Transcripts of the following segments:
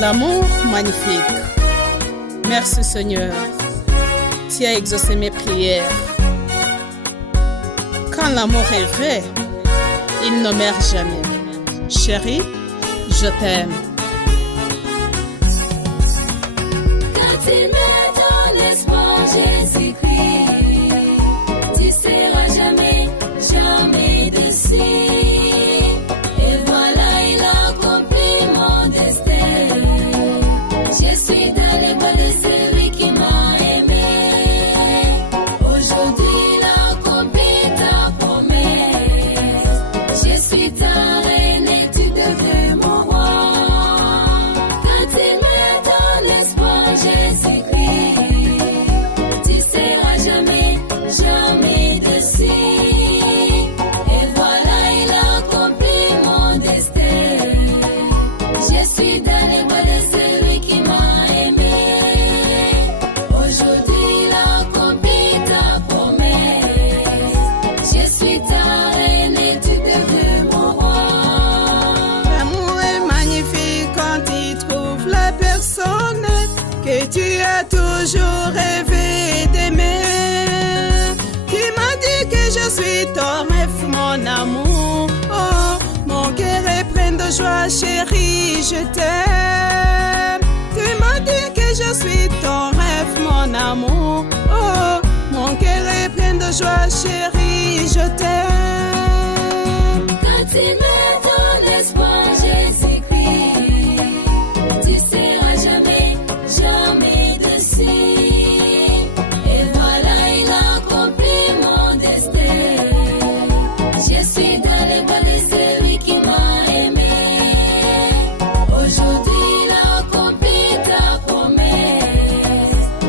L'amour magnifique. Merci Seigneur, tu as exaucé mes prières. Quand l'amour est vrai, il ne meurt jamais. Chérie, je t'aime. Quand il met dans l'espoir Jésus-Christ, tu seras jamais, jamais déçu. Et voilà, il a accompli mon destin. Je suis dans les bras de celui qui m'a aimé. Aujourd'hui, il a accompli ta promesse. Je suis ta reine et tu deviens mon roi. Quand il met dans l'espoir Jésus-Christ, tu seras jamais, jamais déçu. Et voilà, il a accompli mon destin. Je suis dans les bras de celui qui m'a aimé. Aujourd'hui, il a accompli ta promesse. Je suis ta reine et tu deviens mon roi. L'amour est magnifique quand il trouve la personne que tu as toujours rêvé d'aimer. Qui m'a dit que je suis ton rêve, mon amour. Oh, mon cœur est plein de joie, chérie, je t'aime. Tu m'as dit que je suis ton rêve, mon amour. Oh, mon cœur est plein de joie, chérie, je t'aime. Quand il met dans l'espoir Jésus-Christ, tu seras jamais, jamais déçu. Et voilà, il a accompli mon destin. Je suis dans les bras de celui qui m'a aimé. Aujourd'hui, il a accompli ta promesse.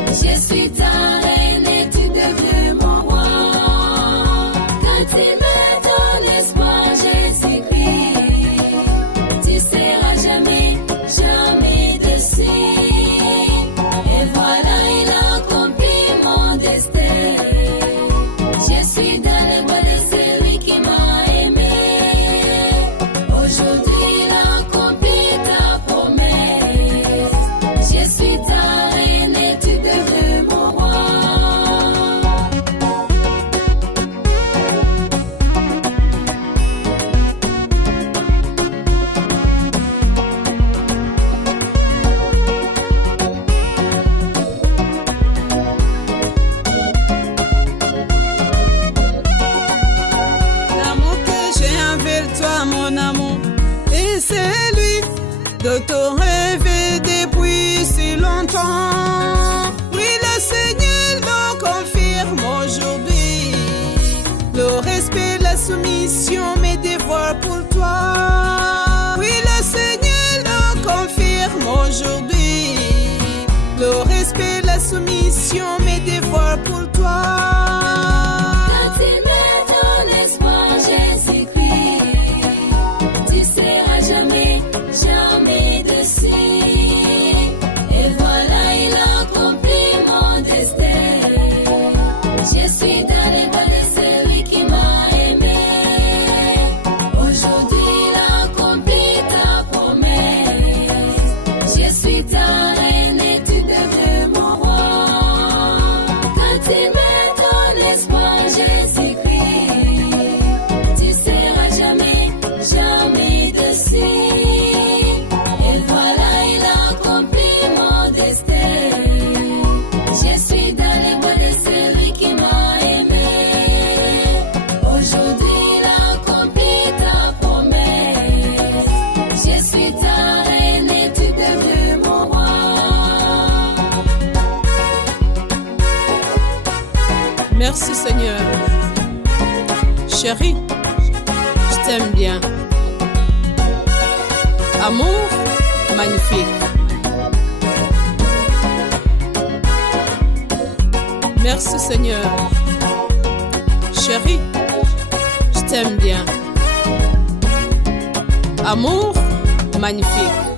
Je suis ta reine et tu deviens mon roi. Quand il met dans l'espoir Jésus-Christ, tu seras jamais, jamais déçu. Et voilà, il a accompli mon destin. Je suis dans les bras de celui qui m'a aimé. Aujourd'hui, il a accompli ta promesse. Je suis ta reine et tu deviens mon roi. L'amour que j'ai envers toi, mon amour, et c'est lui de te rêver depuis si longtemps. Oui, le Seigneur le confirme aujourd'hui. Le respect, la soumission, mes devoirs pour toi. Oui, le Seigneur le confirme aujourd'hui. Le respect, la soumission, mes devoirs pour toi. Quand il met dans l'espoir Jésus-Christ, tu seras jamais, jamais déçu. Et voilà, il a accompli mon destin. Je suis dans les bras de celui qui m'a aimé. Aujourd'hui, il a accompli ta promesse. Je suis ta reine et tu deviens mon roi. Quand il met dans l'espoir Jésus-Christ, tu seras jamais, jamais déçu. Et voilà, il a accompli mon destin. Je suis dans les bras de celui qui m'a aimé. Aujourd'hui, il a accompli ta promesse. Je suis ta reine et tu deviens mon roi. Merci Seigneur. Chérie, je t'aime bien. Amour magnifique. Merci Seigneur. Chérie, je t'aime bien. Amour magnifique.